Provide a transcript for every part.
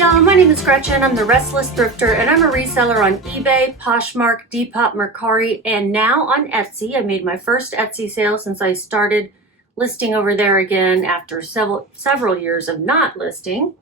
y'all, my name is Gretchen. I'm the Restless Thrifter and I'm a reseller on eBay, Poshmark, Depop, Mercari, and now on Etsy. I made my first Etsy sale since I started listing over there again after several years of not listing.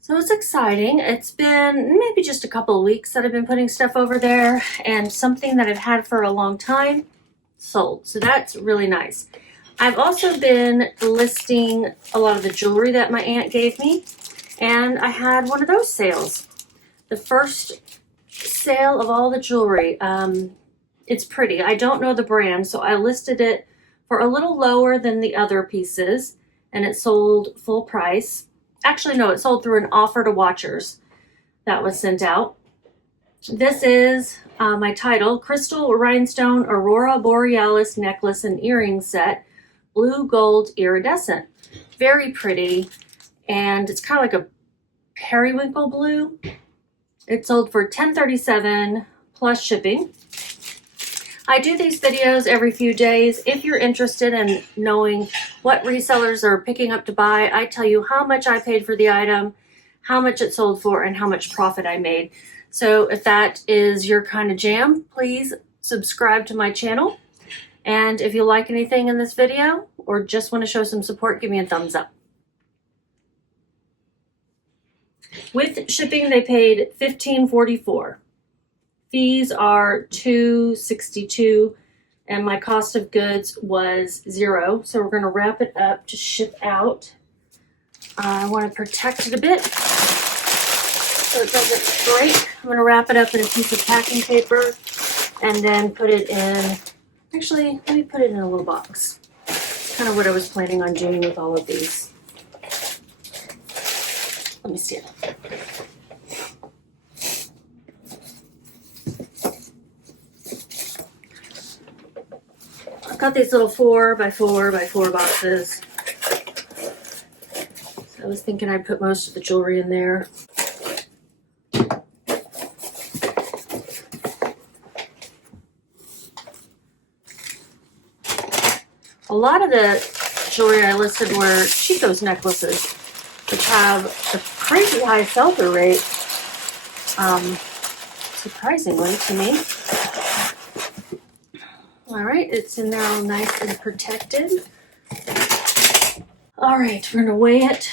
So it's exciting. It's been maybe just a couple of weeks that I've been putting stuff over there, and something that I've had for a long time sold. So that's really nice. I've also been listing a lot of the jewelry that my aunt gave me, and I had one of those sales. The first sale of all the jewelry. It's pretty. I don't know the brand, so I listed it for a little lower than the other pieces, and it sold full price. Actually, no, it sold through an offer to watchers that was sent out. This is my title, Crystal Rhinestone Aurora Borealis Necklace and Earring Set, Blue Gold Iridescent. Very pretty, and it's kind of like a periwinkle blue. It sold for $10.37 plus shipping. I do these videos every few days. If you're interested in knowing what resellers are picking up to buy, I tell you how much I paid for the item, how much it sold for, and how much profit I made. So if that is your kind of jam, please subscribe to my channel. And if you like anything in this video or just want to show some support, give me a thumbs up. With shipping, they paid $15.44. Fees are $2.62, and my cost of goods was $0. So we're going to wrap it up to ship out. I want to protect it a bit so it doesn't break. I'm going to wrap it up in a piece of packing paper and then put it in. Actually, let me put it in a little box. It's kind of what I was planning on doing with all of these. Let me see it. I've got these little 4x4x4 boxes. So I was thinking I'd put most of the jewelry in there. A lot of the jewelry I listed were Chico's necklaces, which have a crazy high sell-through rate, surprisingly to me. All right, it's in there all nice and protected. All right, we're gonna weigh it.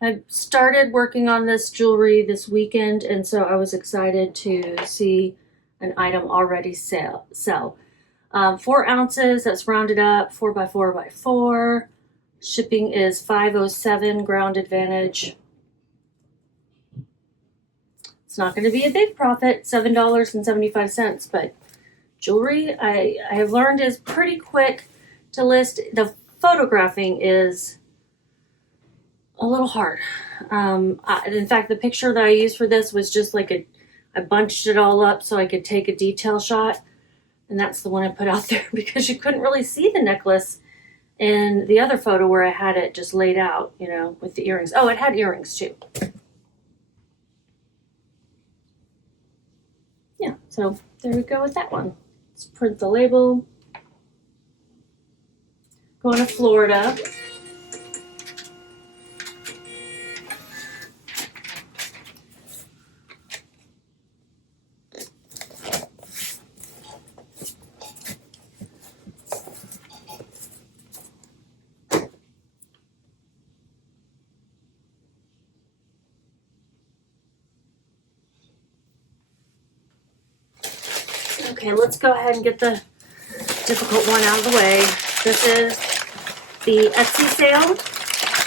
I started working on this jewelry this weekend, and so I was excited to see an item already sell. 4 ounces, that's rounded up, 4x4x4. Shipping is $5.07 ground advantage. It's not going to be a big profit, $7.75, but jewelry I have learned is pretty quick to list. The photographing is a little hard. In fact, the picture that I used for this was just like I bunched it all up so I could take a detail shot, and that's the one I put out there because you couldn't really see the necklace in the other photo where I had it just laid out, you know, with the earrings. Oh, it had earrings too. Yeah, so there we go with that one. Let's print the label. Going to Florida. Okay, let's go ahead and get the difficult one out of the way. This is the Etsy sale,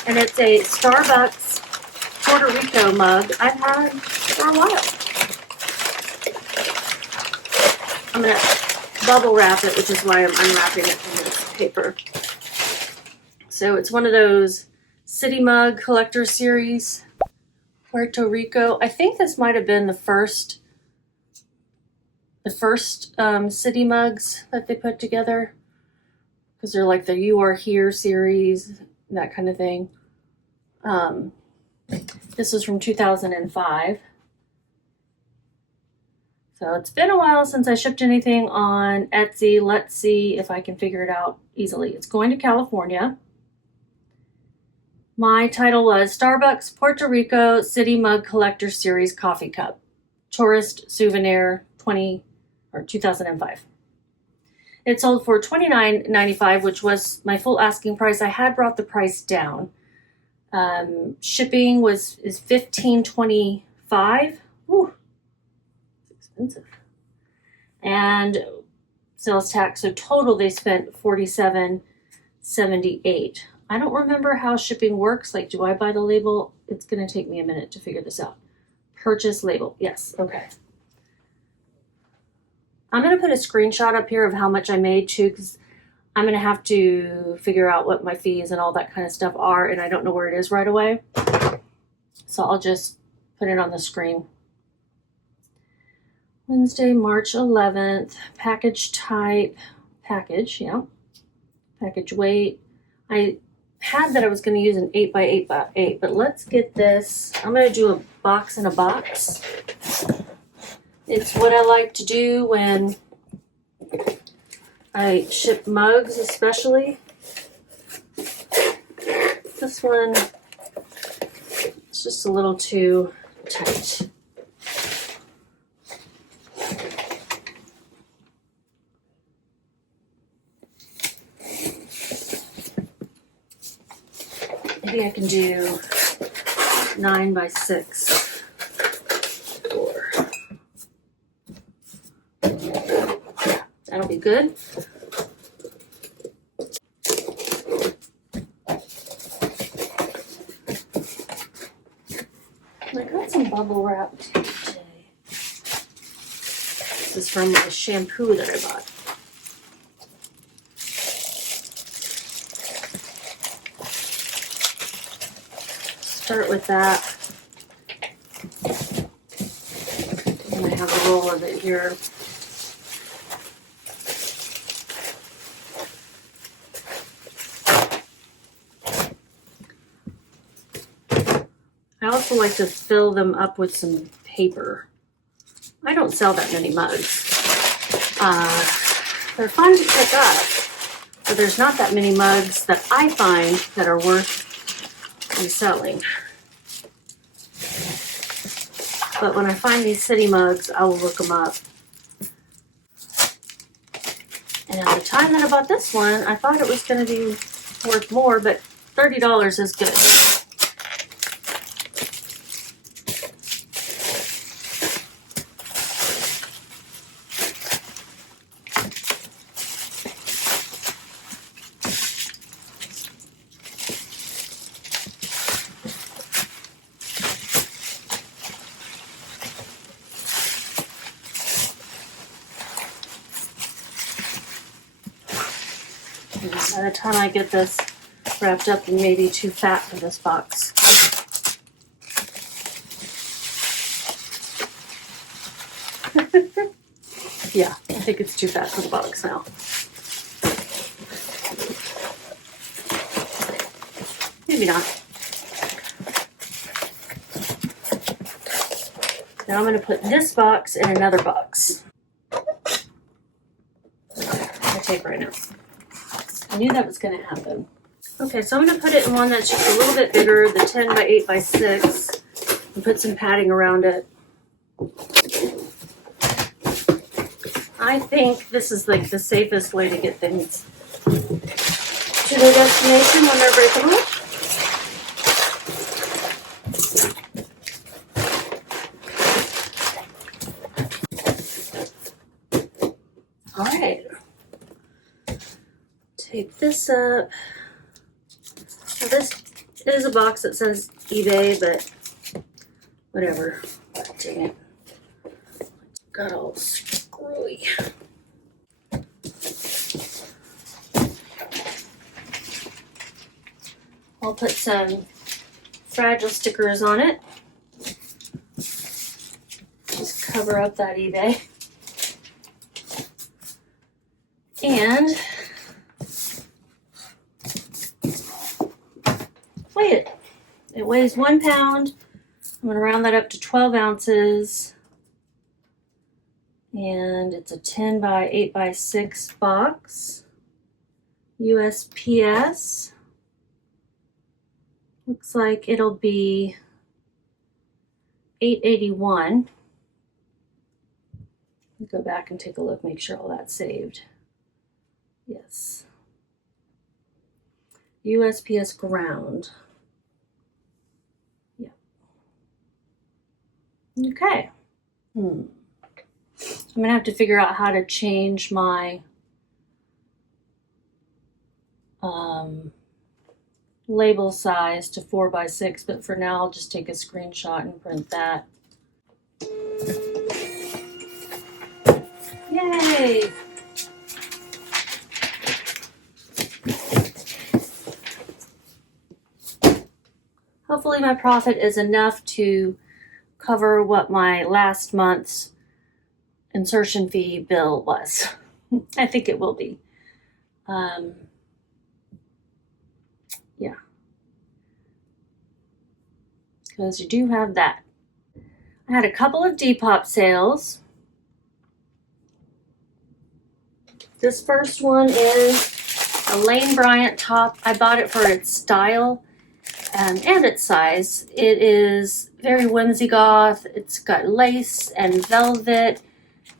and it's a Starbucks Puerto Rico mug I've had for a while. I'm going to bubble wrap it, which is why I'm unwrapping it from this paper. So it's one of those City Mug Collector Series, Puerto Rico. I think this might have been the first city mugs that they put together, because they're like the You Are Here series, that kind of thing. This was from 2005. So it's been a while since I shipped anything on Etsy. Let's see if I can figure it out easily. It's going to California. My title was Starbucks Puerto Rico City Mug Collector Series Coffee Cup. Tourist Souvenir 2005. It sold for $29.95, which was my full asking price. I had brought the price down. Shipping is $15.25. Whew. Expensive. And sales tax, so total they spent $47.78. I don't remember how shipping works. Like, do I buy the label? It's going to take me a minute to figure this out. Purchase label. Yes. Okay. I'm going to put a screenshot up here of how much I made too, because I'm going to have to figure out what my fees and all that kind of stuff are, and I don't know where it is right away. So I'll just put it on the screen. Wednesday, March 11th, package type, package weight. I had that I was going to use an 8x8x8, but let's get this. I'm going to do a box in a box. It's what I like to do when I ship mugs, especially. This one, it's just a little too tight. Maybe I can do 9x6 or that'll be good. I got some bubble wrap today. This is from the shampoo that I bought. Start with that. And I have a roll of it here. I also like to fill them up with some paper. I don't sell that many mugs. They're fun to pick up, but there's not that many mugs that I find that are worth reselling. But when I find these city mugs, I will look them up. And at the time that I bought this one, I thought it was going to be worth more, but $30 is good. By the time I get this wrapped up, it may be too fat for this box. Yeah, I think it's too fat for the box now. Maybe not. Now I'm going to put this box in another box. I take right now. I knew that was going to happen. Okay, so I'm going to put it in one that's just a little bit bigger, the 10x8x6, and put some padding around it. I think this is like the safest way to get things to their destination when they're breakable. All right. Tape this up. Now this is a box that says eBay, but whatever. Dang it. Got all screwy. I'll put some fragile stickers on it. Just cover up that eBay. And weigh it. It weighs 1 pound. I'm going to round that up to 12 ounces. And it's a 10 by 8 by 6 box. USPS. Looks like it'll be $8.81. Go back and take a look, make sure all that's saved. Yes. USPS ground. Yeah. Okay. I'm gonna have to figure out how to change my label size to 4 by 6, but for now I'll just take a screenshot and print that. Yay! Hopefully my profit is enough to cover what my last month's insertion fee bill was. I think it will be. Yeah. Because you do have that. I had a couple of Depop sales. This first one is a Lane Bryant top. I bought it for its style and its size. It is very whimsy goth. It's got lace and velvet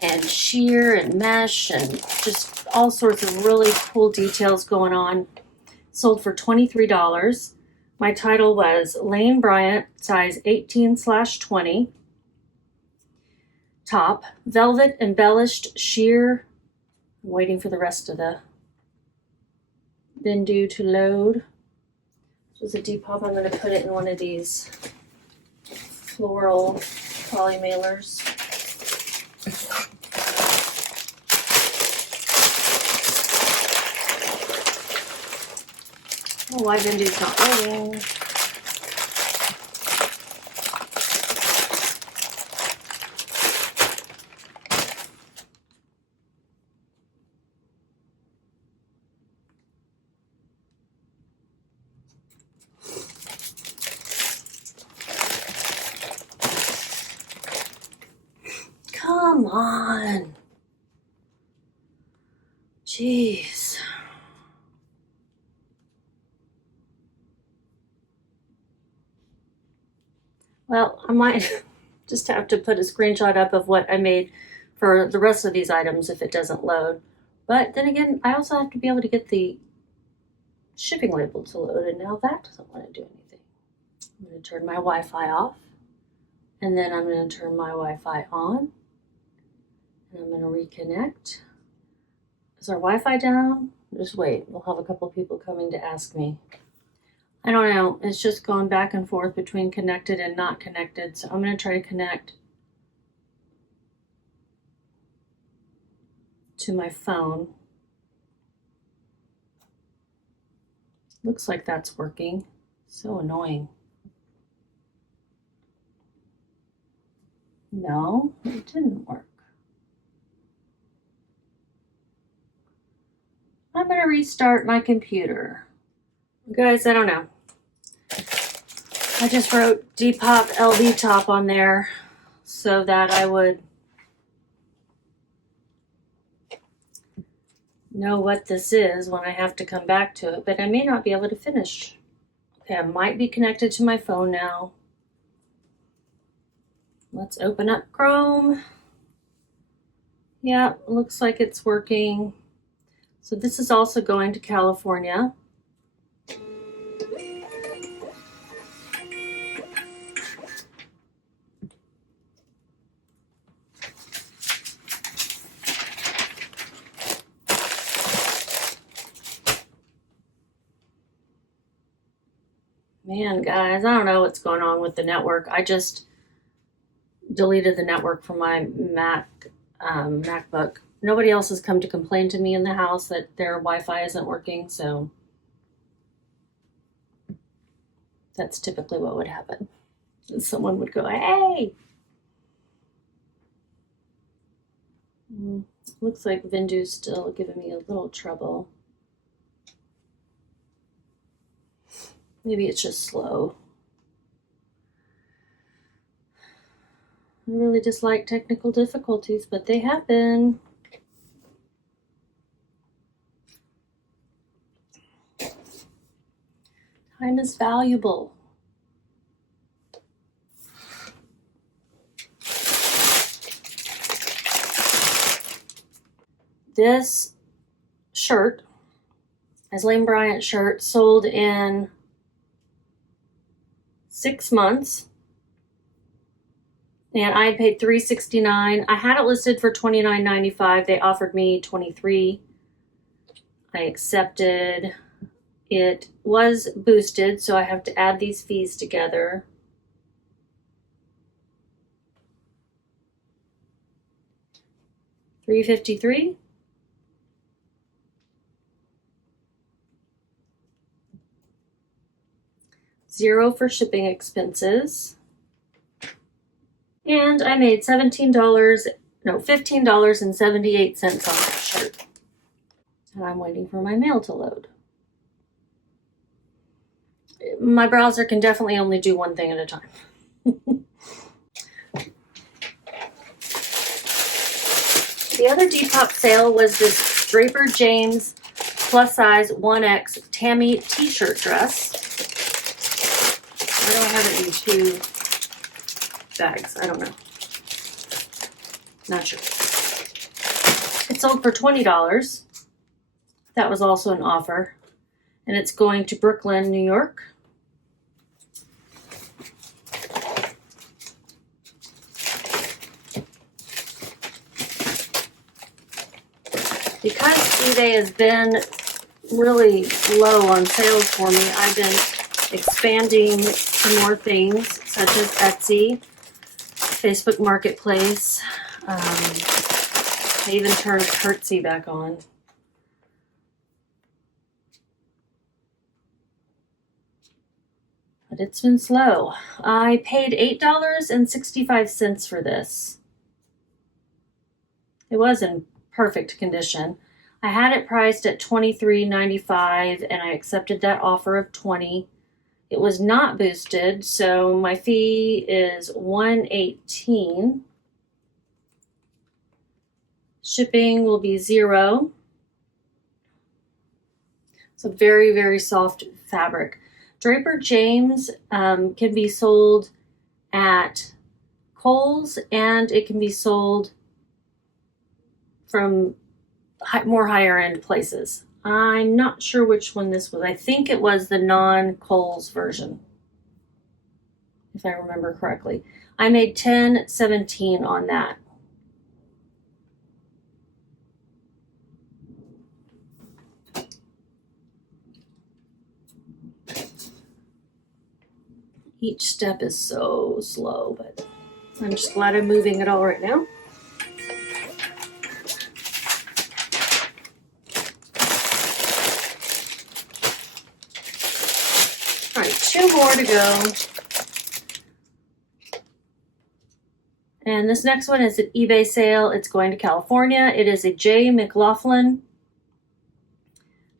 and sheer and mesh and just all sorts of really cool details going on. Sold for $23. My title was Lane Bryant, size 18/20. Top, velvet embellished sheer. I'm waiting for the rest of the Vendoo to load. This is a Depop. I'm going to put it in one of these floral poly mailers. Oh, why Vendoo's not loading? Come on. Jeez. Well, I might just have to put a screenshot up of what I made for the rest of these items if it doesn't load. But then again, I also have to be able to get the shipping label to load, and now that doesn't want to do anything. I'm going to turn my Wi-Fi off, and then I'm going to turn my Wi-Fi on, and I'm going to reconnect. Is our Wi-Fi down? Just wait. We'll have a couple people coming to ask me. I don't know. It's just going back and forth between connected and not connected. So I'm going to try to connect to my phone. Looks like that's working. So annoying. No, it didn't work. I'm going to restart my computer. Guys, I don't know. I just wrote Depop LV top on there so that I would know what this is when I have to come back to it, but I may not be able to finish. Okay, I might be connected to my phone now. Let's open up Chrome. Yeah, looks like it's working. So this is also going to California. Man, guys, I don't know what's going on with the network. I just deleted the network from my MacBook. Nobody else has come to complain to me in the house that their Wi-Fi isn't working, so that's typically what would happen. Someone would go, hey! Looks like Vendoo's still giving me a little trouble. Maybe it's just slow. really dislike technical difficulties, but they happen. Time is valuable. This shirt, as Lane Bryant shirt, sold in 6 months. And I paid $3.69. I had it listed for $29.95. They offered me $23. I accepted. It was boosted, so I have to add these fees together. $3.53. $0 for shipping expenses. And I made $15.78 on that shirt. And I'm waiting for my mail to load. My browser can definitely only do one thing at a time. The other Depop sale was this Draper James plus size 1X Tammy t-shirt dress. I don't have it in 2 bags. I don't know. Not sure. It sold for $20. That was also an offer. And it's going to Brooklyn, New York. Because eBay has been really low on sales for me, I've been expanding to more things such as Etsy, Facebook Marketplace. I even turned Curtsy back on. But it's been slow. I paid $8.65 for this. It was in perfect condition. I had it priced at $23.95 and I accepted that offer of $20. It was not boosted, so my fee is $118. Shipping will be $0. It's a very, very soft fabric. Draper James can be sold at Kohl's and it can be sold from more higher end places. I'm not sure which one this was. I think it was the non-Kohl's version, if I remember correctly. I made $10.17 on that. Each step is so slow, but I'm just glad I'm moving it all right now. All right, 2 more to go. And this next one is an eBay sale. It's going to California. It is a J. McLaughlin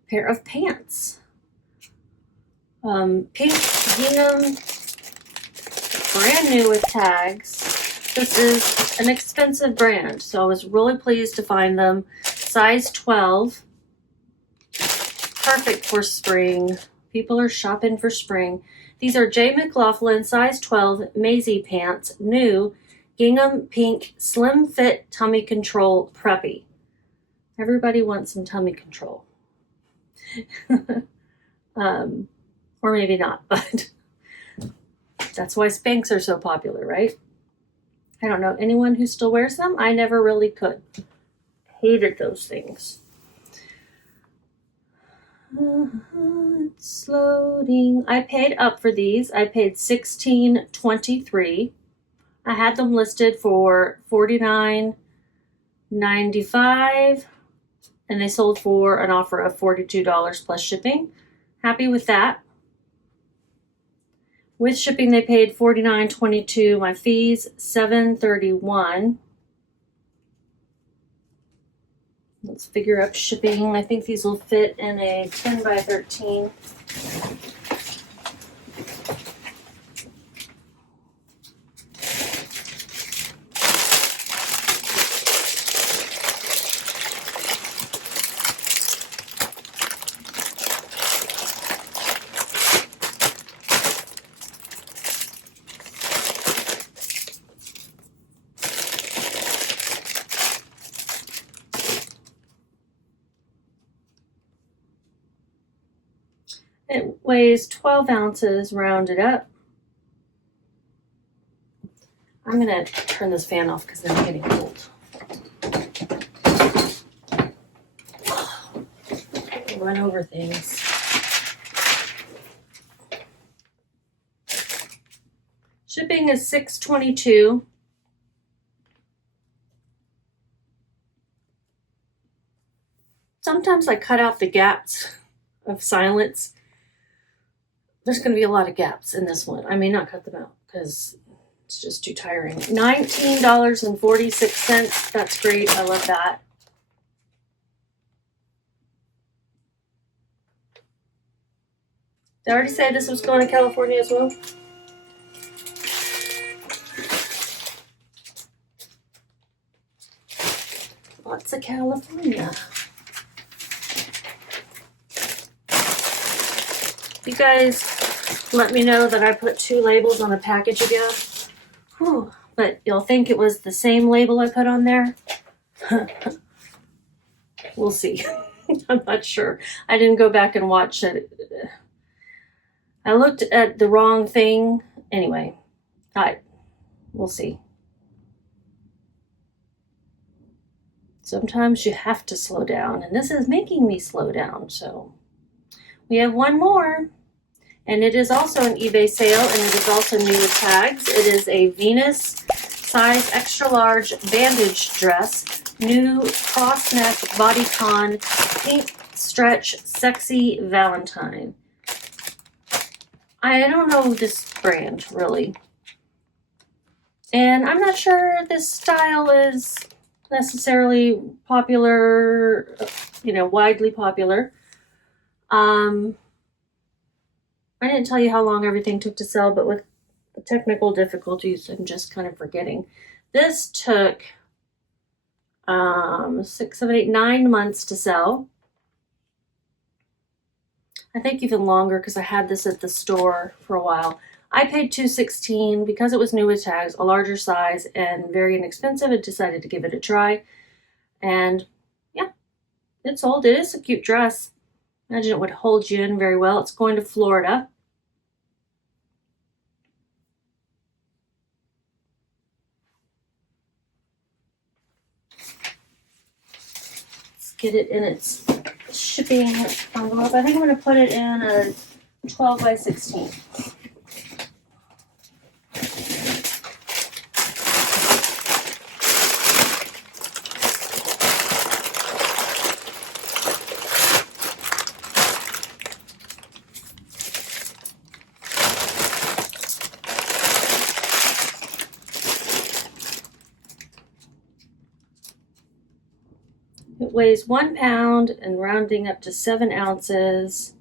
pair of pants. Pink gingham, brand new with tags. This is an expensive brand, so I was really pleased to find them. Size 12. Perfect for spring. People are shopping for spring. These are J. McLaughlin size 12 Maisie pants, new, gingham pink, slim fit, tummy control, preppy. Everybody wants some tummy control. Or maybe not, but that's why Spanx are so popular, right? I don't know anyone who still wears them. I never really could. Hated those things. It's loading. I paid up for these. I paid $16.23. I had them listed for $49.95 and they sold for an offer of $42 plus shipping. Happy with that. With shipping, they paid $49.22. My fees, $7.31. Let's figure out shipping. I think these will fit in a 10 by 13. It weighs 12 ounces, rounded up. I'm gonna turn this fan off because I'm getting cold. Run over things. Shipping is $6.22. Sometimes I cut out the gaps of silence. There's going to be a lot of gaps in this one. I may not cut them out because it's just too tiring. $19.46. That's great. I love that. Did I already say this was going to California as well? Lots of California. You guys let me know that I put 2 labels on a package ago. Whew. But you'll think it was the same label I put on there. We'll see. I'm not sure. I didn't go back and watch it. I looked at the wrong thing. Anyway, we'll see. Sometimes you have to slow down, and this is making me slow down. So we have one more, and it is also an eBay sale, and it is also new with tags. It is a Venus size extra large bandage dress, new cross neck bodycon, pink stretch, sexy Valentine. I don't know this brand really, and I'm not sure this style is necessarily popular, widely popular. I didn't tell you how long everything took to sell, but with the technical difficulties, I'm just kind of forgetting. This took 6, 7, 8, 9 months to sell. I think even longer because I had this at the store for a while. I paid $2.16 because it was new with tags, a larger size, and very inexpensive. I decided to give it a try. And yeah, it sold. It is a cute dress. Imagine it would hold you in very well. It's going to Florida. Let's get it in its shipping envelope. I think I'm going to put it in a 12 by 16. It weighs 1 pound and rounding up to 7 ounces.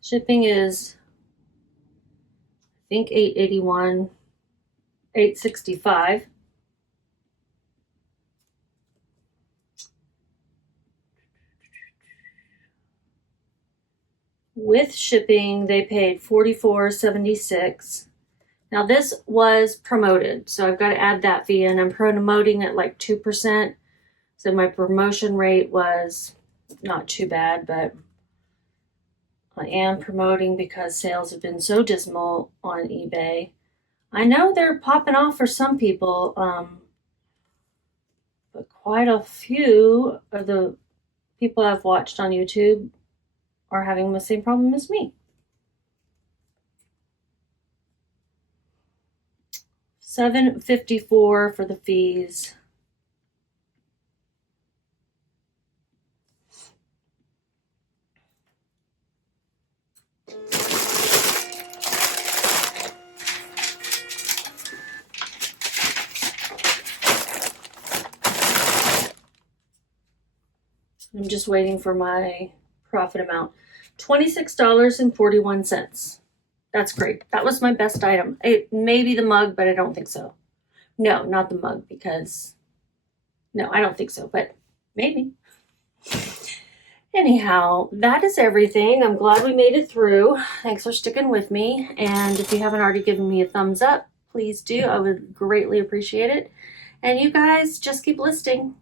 Shipping is, I think, $8.81, $8.65. With shipping, they paid $44.76. Now this was promoted, so I've got to add that fee in. I'm promoting at like 2%, so my promotion rate was not too bad, but I am promoting because sales have been so dismal on eBay. I know they're popping off for some people, but quite a few of the people I've watched on YouTube are having the same problem as me. $7.54 for the fees. I'm just waiting for my profit amount. $26.41. That's great. That was my best item. It may be the mug, but I don't think so. No, not the mug because, no, I don't think so, but maybe. Anyhow, that is everything. I'm glad we made it through. Thanks for sticking with me. And if you haven't already given me a thumbs up, please do. I would greatly appreciate it. And you guys just keep listing.